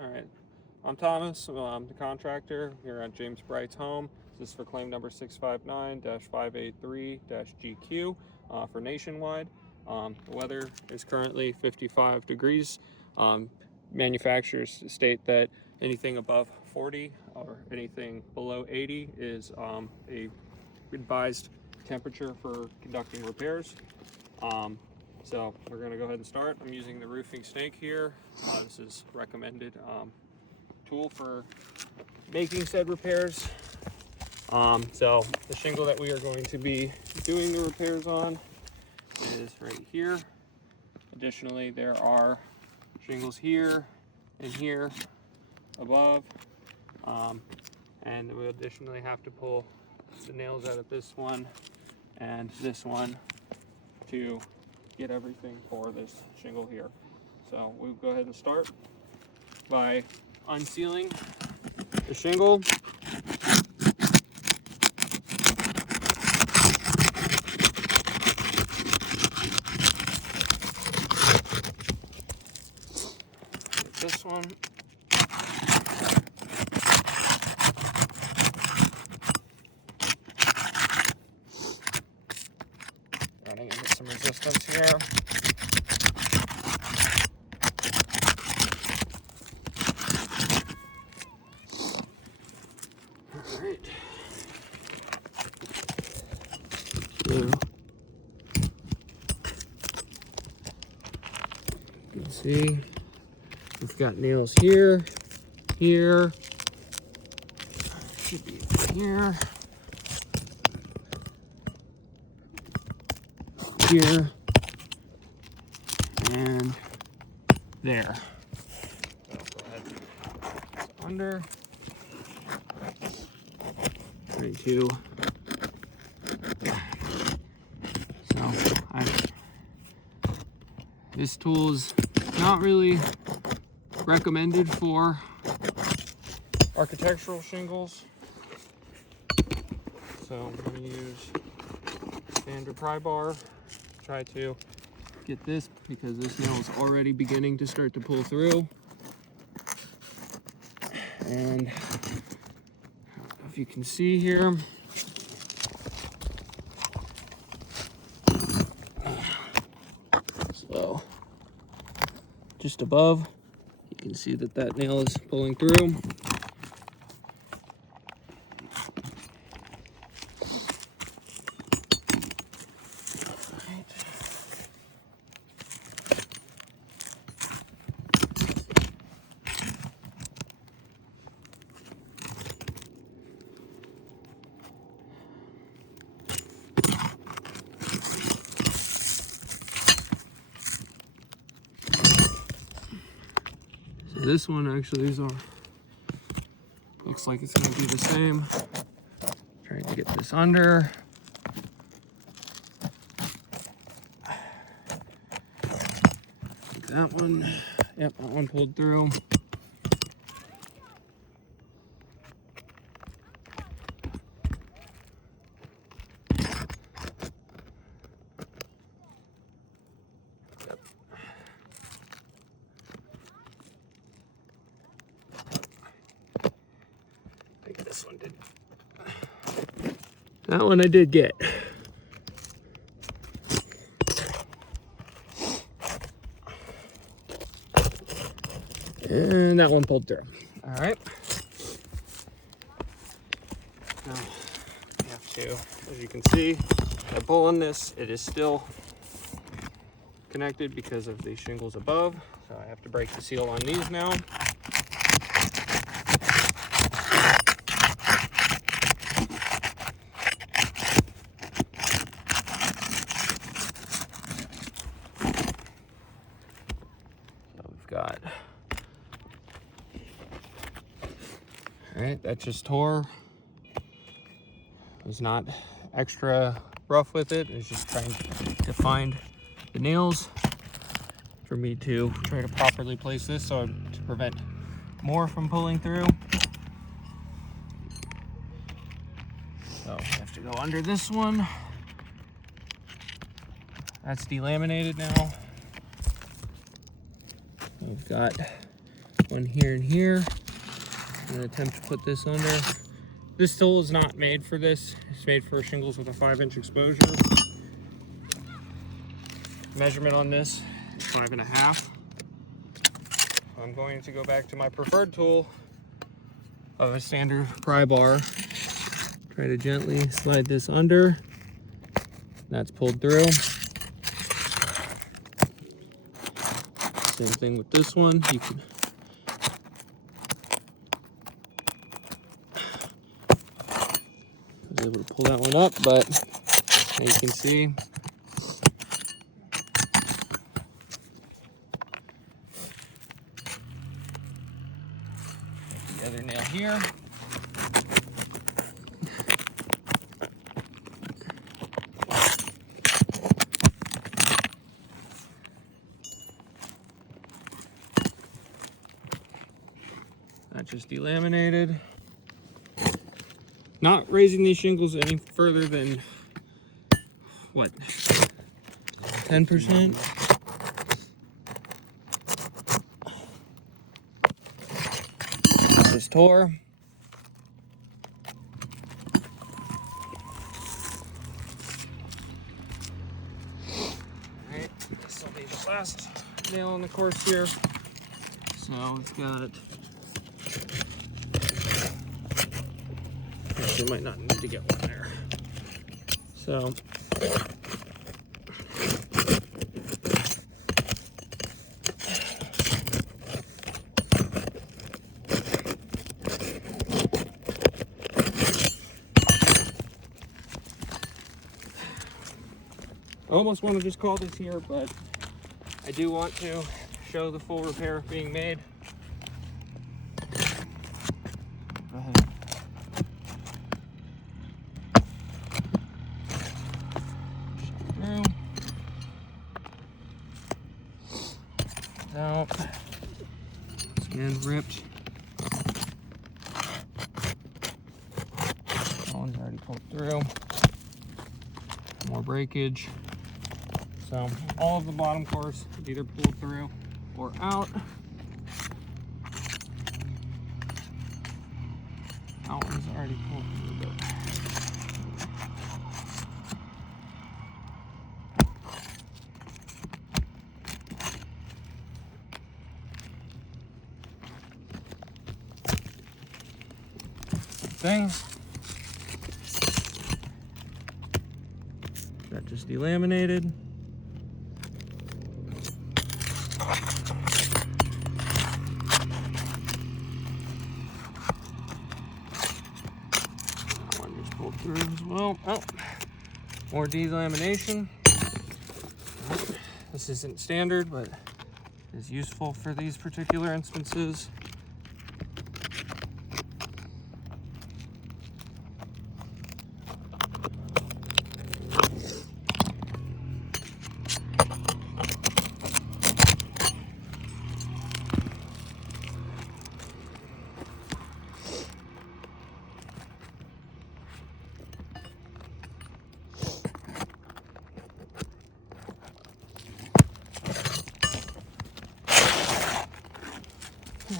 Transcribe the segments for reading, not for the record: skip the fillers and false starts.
All right, I'm Thomas. I'm the contractor here at James Bright's home. This is for claim number 659-583-GQ for Nationwide. The weather is currently 55 degrees. Manufacturers state that anything above 40 or anything below 80 is a advised temperature for conducting repairs. So we're going to go ahead and start. I'm using the roofing snake here. This is recommended tool for making said repairs. So the shingle that we are going to be doing the repairs on is right here. Additionally, there are shingles here and here above. And we'll additionally have to pull the nails out of this one and this one to get everything for this shingle here. So we'll go ahead and start by unsealing the shingle. This one. Running into some resistance here. All right. So, you can see we've got nails here, here, should be here, here, and there. So go ahead and under. Trying to. So this tool is not really recommended for architectural shingles. So I'm going to use standard pry bar. Try to get this because this nail is already beginning to start to pull through. And if you can see here, so just above, you can see that that nail is pulling through. So this one actually is looks like it's going to be the same. Trying to get this under. Like that one. Yep, that one pulled through. Yep. I think this one did. That one I did get. And that one pulled through. All right. Now we have to, as you can see, by pulling this, it is still connected because of the shingles above. So I have to break the seal on these now. So we've got, all right, that just tore. It was not extra rough with it. It's just trying to find the nails for me to try to properly place this so to prevent more from pulling through. So I have to go under this one. That's delaminated now. We've got one here and here. I'm gonna attempt to put this under. This tool is not made for this. It's made for shingles with a 5-inch exposure. Measurement on this is 5.5. I'm going to go back to my preferred tool of a standard pry bar. Try to gently slide this under. That's pulled through. Same thing with this one. You can I was able to pull that one up, but as you can see, the other nail here. That just delaminated. Not raising these shingles any further than, what, 10%? Just tore. Alright, this will be the last nail in the course here. So we've got, actually might not need to get one there. So I almost want to just call this here, but I do want to show the full repair being made. Go ahead. Through. Out. Skin ripped. That one's already pulled through. More breakage. So all of the bottom course is either pulled through or out. That one's already pulled through, but thing. That just delaminated. Through as well. Oh, more delamination. This isn't standard, but is useful for these particular instances.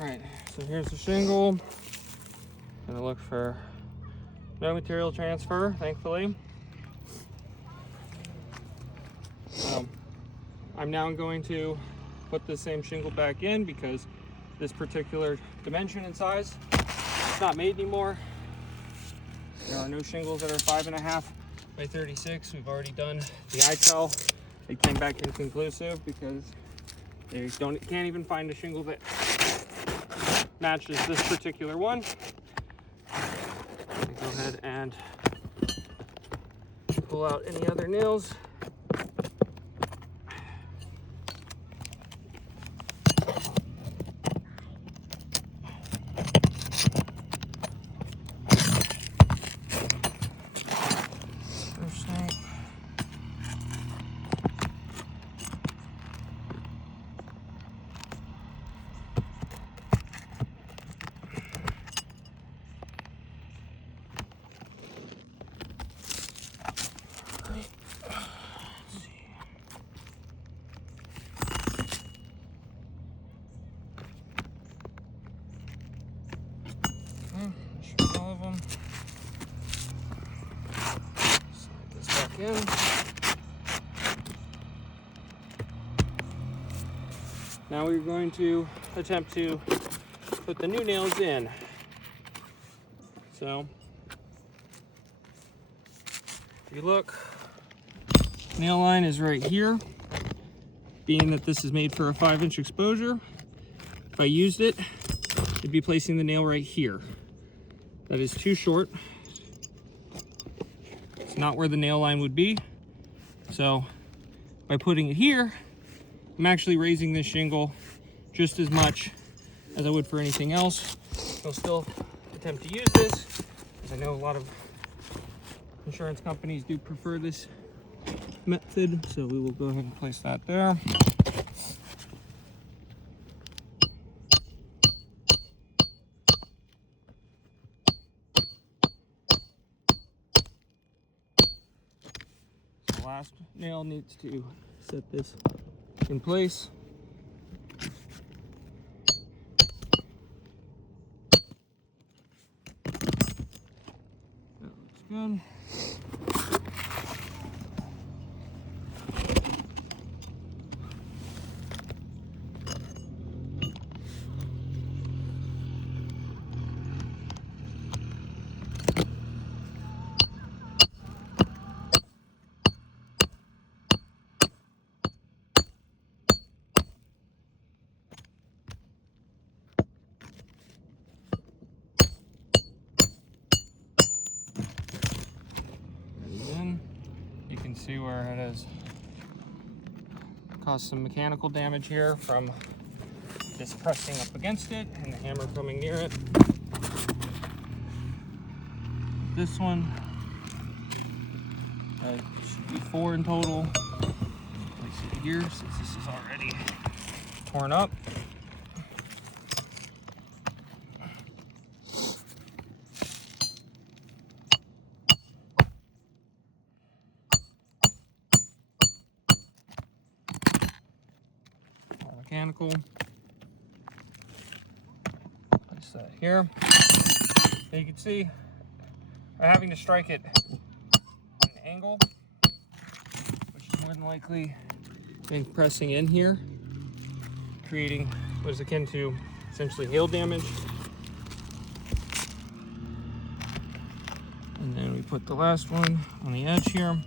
All right, so here's the shingle. Gonna look for no material transfer, thankfully. I'm now going to put the same shingle back in because this particular dimension and size is not made anymore. There are no shingles that are 5.5 by 36. We've already done the ITEL. It came back inconclusive because they can't even find a shingle that matches this particular one. Go ahead and pull out any other nails. all of them. Slide this back in. Now we're going to attempt to put the new nails in. So, if you look, nail line is right here. Being that this is made for a 5-inch exposure, if I used it, I'd be placing the nail right here. That is too short. It's not where the nail line would be. So, by putting it here, I'm actually raising this shingle just as much as I would for anything else. I'll still attempt to use this, because I know a lot of insurance companies do prefer this method, so we will go ahead and place that there. The last nail needs to set this in place. That looks good. You can see where it has caused some mechanical damage here from this pressing up against it and the hammer coming near it. This one should be 4 in total. Place it here since this is already torn up. Mechanical. Place that here. And you can see I'm having to strike it at an angle, which is more than likely pressing in here, creating what is akin to essentially hail damage. And then we put the last one on the edge here.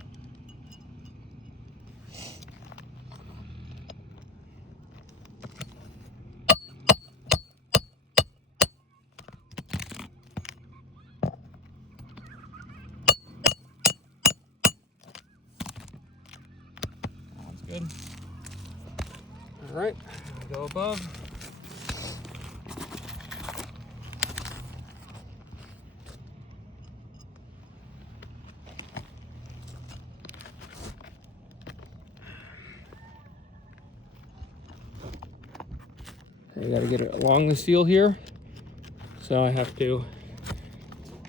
Good. All right, go above. I got to get it along the steel here, so I have to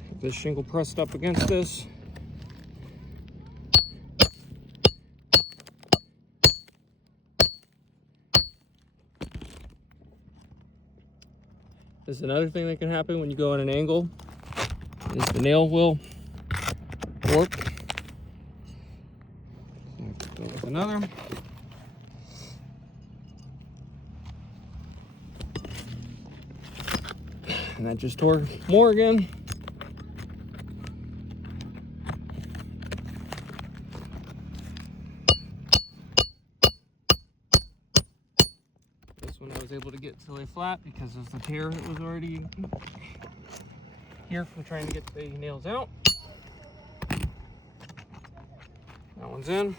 have this shingle pressed up against this. There's another thing that can happen when you go at an angle, is the nail will warp. Go with another. And that just tore more again. This one I was able to get to lay flat because of the tear that was already here from trying to get the nails out. That one's in.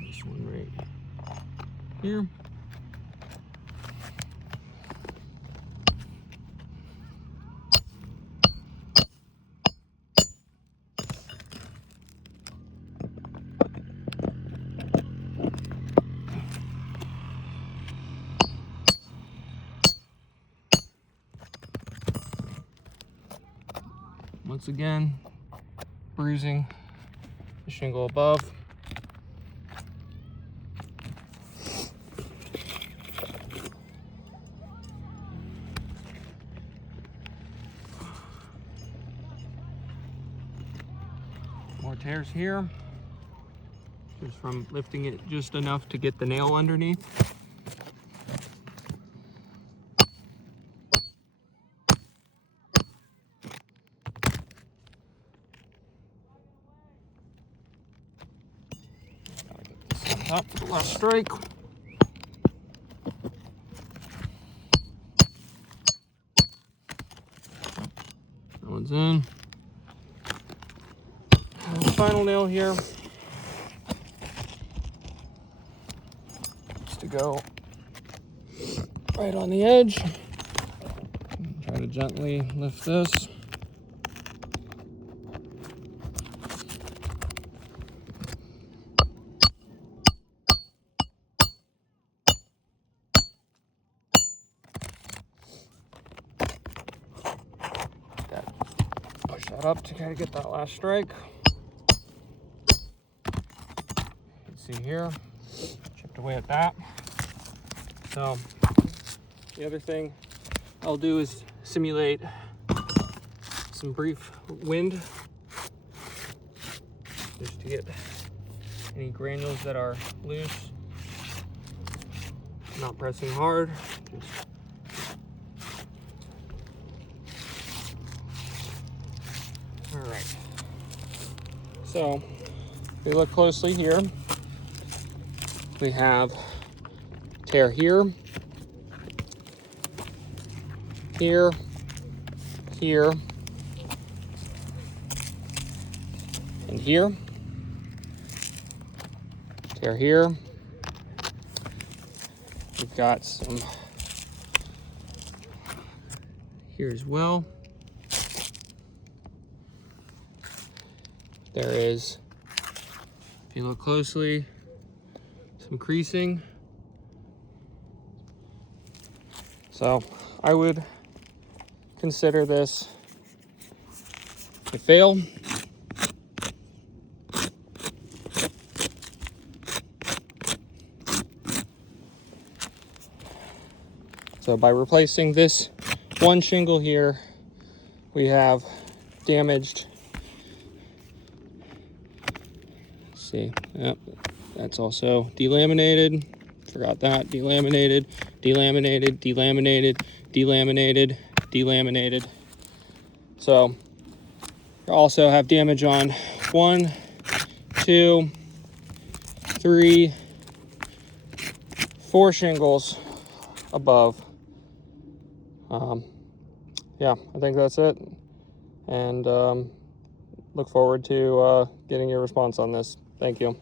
This one right here. Once again, bruising the shingle above. More tears here, just from lifting it just enough to get the nail underneath. Gotta get this on top for the last strike. That one's in. And the final nail here is to go right on the edge. Try to gently lift this. Push that up to kind of get that last strike. You can see here, chipped away at that. So the other thing I'll do is simulate some brief wind, just to get any granules that are loose. Not pressing hard, just all right. So if we look closely here, we have tear here, here, here, and here. Tear here. We've got some here as well. There is, if you look closely, some creasing. So I would consider this a fail. So by replacing this one shingle here, we have damaged, let's see, yep, that's also delaminated. Forgot that, delaminated, delaminated, delaminated, delaminated, delaminated. So you also have damage on 1, 2, 3, 4 shingles above. Yeah, I think that's it. And look forward to getting your response on this. Thank you.